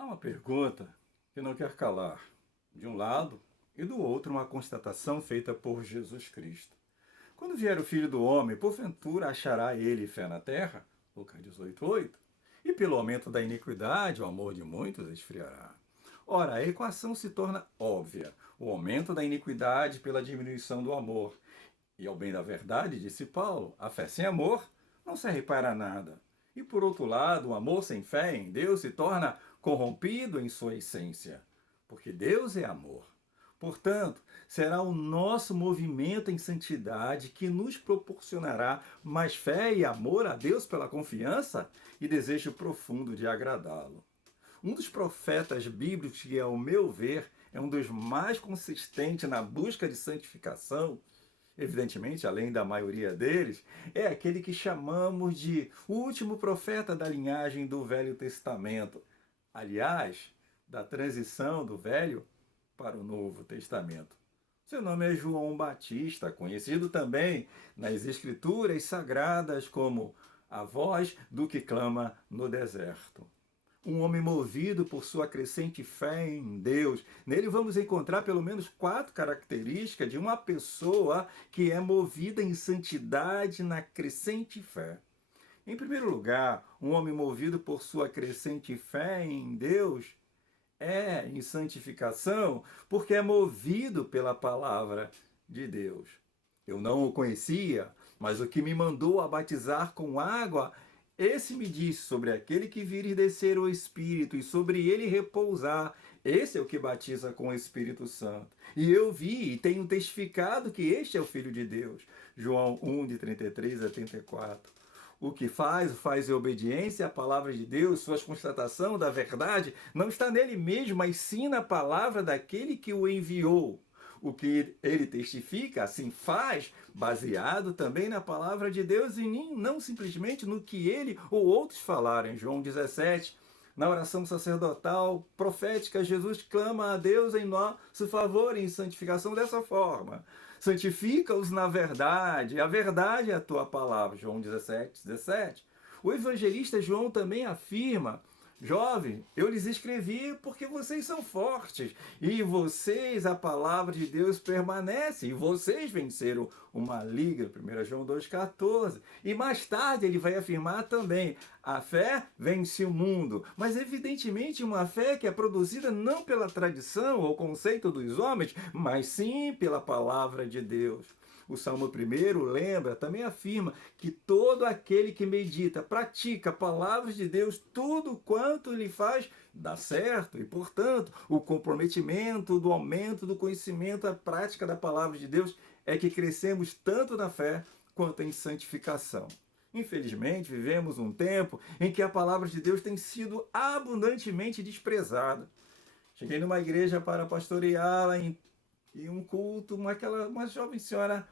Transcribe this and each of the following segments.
Há uma pergunta que não quer calar. De um lado e do outro, uma constatação feita por Jesus Cristo. Quando vier o Filho do Homem, porventura achará ele fé na terra? Lucas 18:8. E pelo aumento da iniquidade, o amor de muitos esfriará. Ora, a equação se torna óbvia. O aumento da iniquidade pela diminuição do amor. E ao bem da verdade, disse Paulo, a fé sem amor não serve para nada. E por outro lado, o amor sem fé em Deus se torna corrompido em sua essência, porque Deus é amor. Portanto, será o nosso movimento em santidade que nos proporcionará mais fé e amor a Deus pela confiança e desejo profundo de agradá-lo. Um dos profetas bíblicos que, ao meu ver, é um dos mais consistentes na busca de santificação, evidentemente, além da maioria deles, é aquele que chamamos de o último profeta da linhagem do Velho Testamento. Aliás, da transição do Velho para o Novo Testamento. Seu nome é João Batista, conhecido também nas Escrituras Sagradas como a voz do que clama no deserto. Um homem movido por sua crescente fé em Deus. Nele vamos encontrar pelo menos 4 características de uma pessoa que é movida em santidade na crescente fé. Em primeiro lugar, um homem movido por sua crescente fé em Deus é em santificação porque é movido pela palavra de Deus. Eu não o conhecia, mas o que me mandou a batizar com água, esse me disse sobre aquele que vir e descer o Espírito e sobre ele repousar. Esse é o que batiza com o Espírito Santo. E eu vi e tenho testificado que este é o Filho de Deus. João 1, de 33 a 34. O que faz em obediência à palavra de Deus, suas constatações da verdade, não está nele mesmo, mas sim na palavra daquele que o enviou. O que ele testifica, assim faz, baseado também na palavra de Deus e não simplesmente no que ele ou outros falaram. Em João 17, na oração sacerdotal profética, Jesus clama a Deus em nosso favor em santificação dessa forma. Santifica-os na verdade, a verdade é a tua palavra. João 17:17. O evangelista João também afirma: jovem, eu lhes escrevi porque vocês são fortes, e vocês, a palavra de Deus permanece, e vocês venceram o maligno. 1 João 2,14. E mais tarde ele vai afirmar também: a fé vence o mundo. Mas evidentemente uma fé que é produzida não pela tradição ou conceito dos homens, mas sim pela palavra de Deus. O Salmo 1 lembra, também afirma que todo aquele que medita, pratica palavras de Deus, tudo quanto lhe faz, dá certo. E, portanto, o comprometimento do aumento do conhecimento, a prática da palavra de Deus, é que crescemos tanto na fé quanto em santificação. Infelizmente, vivemos um tempo em que a palavra de Deus tem sido abundantemente desprezada. Cheguei numa igreja para pastoreá-la em um culto, uma jovem senhora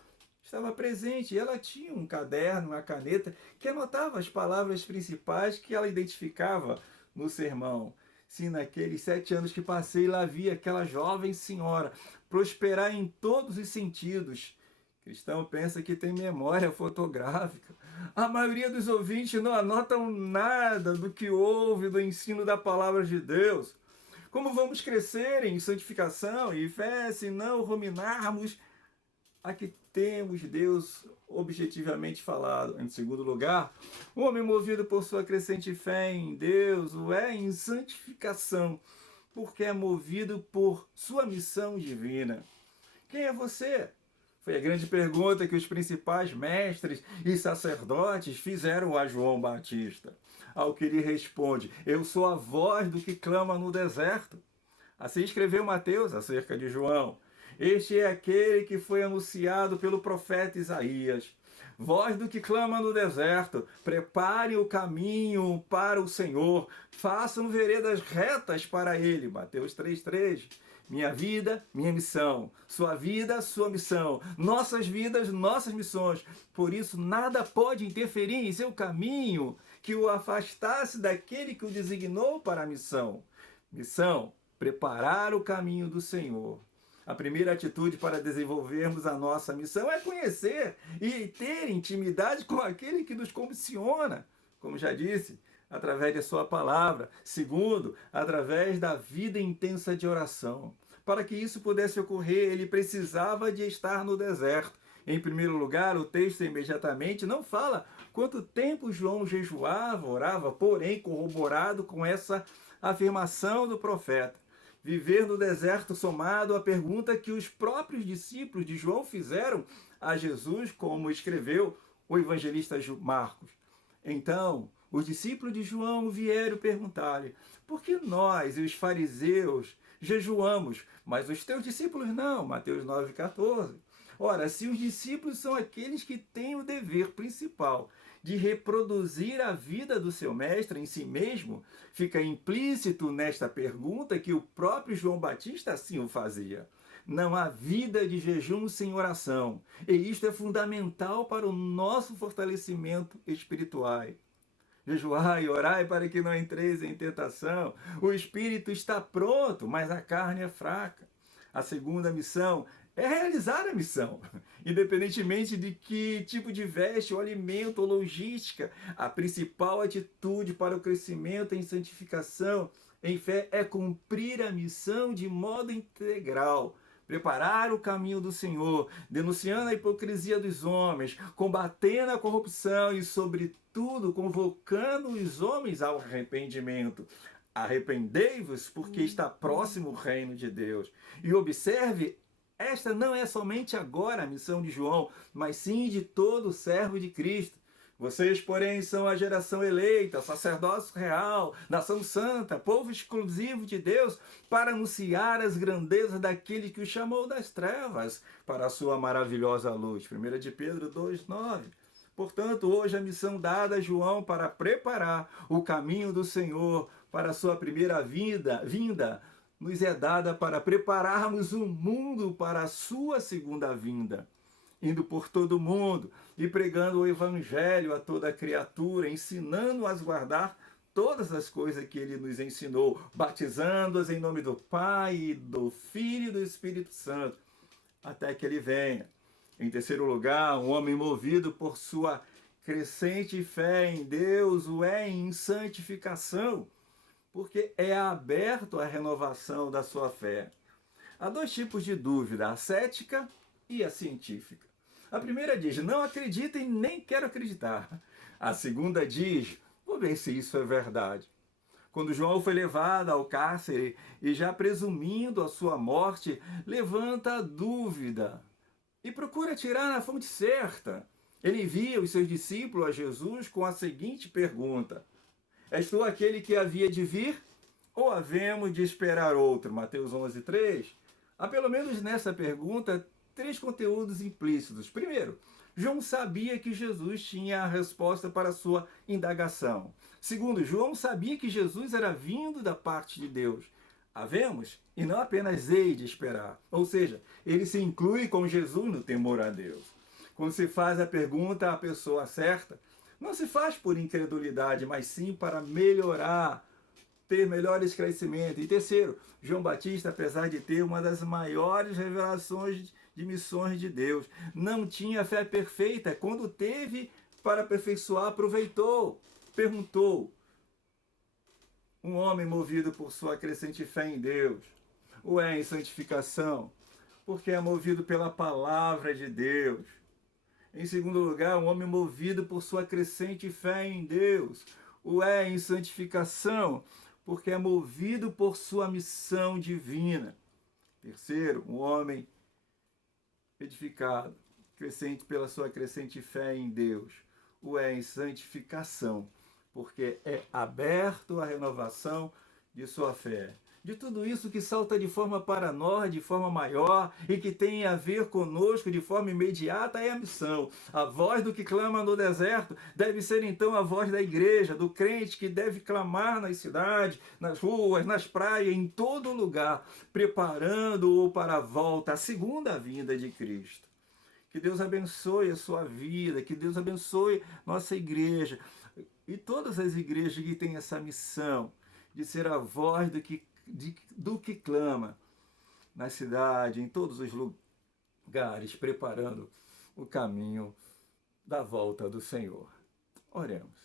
estava presente e ela tinha um caderno, uma caneta, que anotava as palavras principais que ela identificava no sermão. Sim, naqueles 7 anos que passei, lá vi aquela jovem senhora prosperar em todos os sentidos. Cristão pensa que tem memória fotográfica. A maioria dos ouvintes não anotam nada do que ouve do ensino da palavra de Deus. Como vamos crescer em santificação e fé se não ruminarmos a que temos Deus objetivamente falado? Em segundo lugar, o homem movido por sua crescente fé em Deus o é em santificação, porque é movido por sua missão divina. Quem é você? Foi a grande pergunta que os principais mestres e sacerdotes fizeram a João Batista. Ao que ele responde: eu sou a voz do que clama no deserto. Assim escreveu Mateus acerca de João. Este é aquele que foi anunciado pelo profeta Isaías. Voz do que clama no deserto, prepare o caminho para o Senhor, façam veredas retas para ele. Mateus 3:3. Minha vida, minha missão. Sua vida, sua missão. Nossas vidas, nossas missões. Por isso, nada pode interferir em seu caminho que o afastasse daquele que o designou para a missão. Missão: preparar o caminho do Senhor. A primeira atitude para desenvolvermos a nossa missão é conhecer e ter intimidade com aquele que nos comissiona. Como já disse, através de sua palavra. Segundo, através da vida intensa de oração. Para que isso pudesse ocorrer, ele precisava de estar no deserto. Em primeiro lugar, o texto imediatamente não fala quanto tempo João jejuava, orava, porém corroborado com essa afirmação do profeta. Viver no deserto somado à pergunta que os próprios discípulos de João fizeram a Jesus, como escreveu o evangelista Marcos. Então, os discípulos de João vieram perguntar-lhe: por que nós e os fariseus jejuamos, mas os teus discípulos não? Mateus 9,14. Ora, se os discípulos são aqueles que têm o dever principal de reproduzir a vida do seu mestre em si mesmo, fica implícito nesta pergunta que o próprio João Batista assim o fazia. Não há vida de jejum sem oração, e isto é fundamental para o nosso fortalecimento espiritual. Jejuai e orai para que não entreis em tentação. O espírito está pronto, mas a carne é fraca. A segunda missão é realizar a missão, independentemente de que tipo de veste, ou alimento, ou logística. A principal atitude para o crescimento em santificação, em fé, é cumprir a missão de modo integral. Preparar o caminho do Senhor, denunciando a hipocrisia dos homens, combatendo a corrupção e, sobretudo, convocando os homens ao arrependimento. Arrependei-vos, porque está próximo o reino de Deus. E observe, esta não é somente agora a missão de João, mas sim de todo servo de Cristo. Vocês, porém, são a geração eleita, sacerdócio real, nação santa, povo exclusivo de Deus, para anunciar as grandezas daquele que o chamou das trevas para a sua maravilhosa luz. 1 de Pedro 2,9. Portanto, hoje a missão dada a João para preparar o caminho do Senhor para a sua primeira vinda nos é dada para prepararmos o mundo para a sua segunda vinda, indo por todo o mundo e pregando o evangelho a toda criatura, ensinando-as a guardar todas as coisas que ele nos ensinou, batizando-as em nome do Pai, do Filho e do Espírito Santo, até que ele venha. Em terceiro lugar, um homem movido por sua crescente fé em Deus o é em santificação, porque é aberto à renovação da sua fé. Há dois tipos de dúvida, a cética e a científica. A primeira diz, não acredito e nem quero acreditar. A segunda diz, vou ver se isso é verdade. Quando João foi levado ao cárcere e já presumindo a sua morte, levanta a dúvida e procura tirar na fonte certa. Ele envia os seus discípulos a Jesus com a seguinte pergunta: és tu aquele que havia de vir ou havemos de esperar outro? Mateus 11,3. Há pelo menos nessa pergunta três conteúdos implícitos. Primeiro, João sabia que Jesus tinha a resposta para a sua indagação. Segundo, João sabia que Jesus era vindo da parte de Deus. Havemos, e não apenas hei de esperar. Ou seja, ele se inclui com Jesus no temor a Deus. Quando se faz a pergunta à pessoa certa, não se faz por incredulidade, mas sim para melhorar, ter melhor esclarecimento. E terceiro, João Batista, apesar de ter uma das maiores revelações de missões de Deus, não tinha fé perfeita. Quando teve para aperfeiçoar, aproveitou, perguntou. Um homem movido por sua crescente fé em Deus, o é em santificação, porque é movido pela palavra de Deus. Em segundo lugar, um homem movido por sua crescente fé em Deus, o é em santificação, porque é movido por sua missão divina. Terceiro, um homem edificado, crescente pela sua crescente fé em Deus, o é em santificação, porque é aberto à renovação de sua fé. De tudo isso que salta de forma para nós, de forma maior, e que tem a ver conosco de forma imediata, é a missão. A voz do que clama no deserto deve ser então a voz da igreja, do crente que deve clamar nas cidades, nas ruas, nas praias, em todo lugar, preparando-o para a volta, a segunda vinda de Cristo. Que Deus abençoe a sua vida, que Deus abençoe nossa igreja e todas as igrejas que têm essa missão de ser a voz do que clama na cidade, em todos os lugares, preparando o caminho da volta do Senhor. Oremos.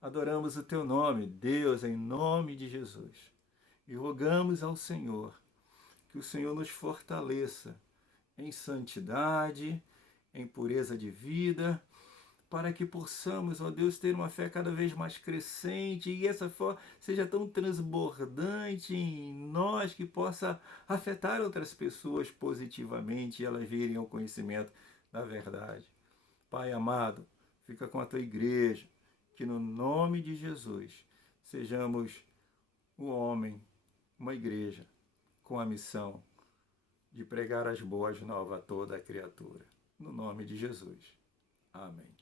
Adoramos o teu nome, Deus, em nome de Jesus. E rogamos ao Senhor que o Senhor nos fortaleça em santidade, em pureza de vida, para que possamos, ó Deus, ter uma fé cada vez mais crescente e essa fé seja tão transbordante em nós que possa afetar outras pessoas positivamente e elas virem ao conhecimento da verdade. Pai amado, fica com a tua igreja, que no nome de Jesus sejamos o homem, uma igreja com a missão de pregar as boas novas a toda a criatura. No nome de Jesus. Amém.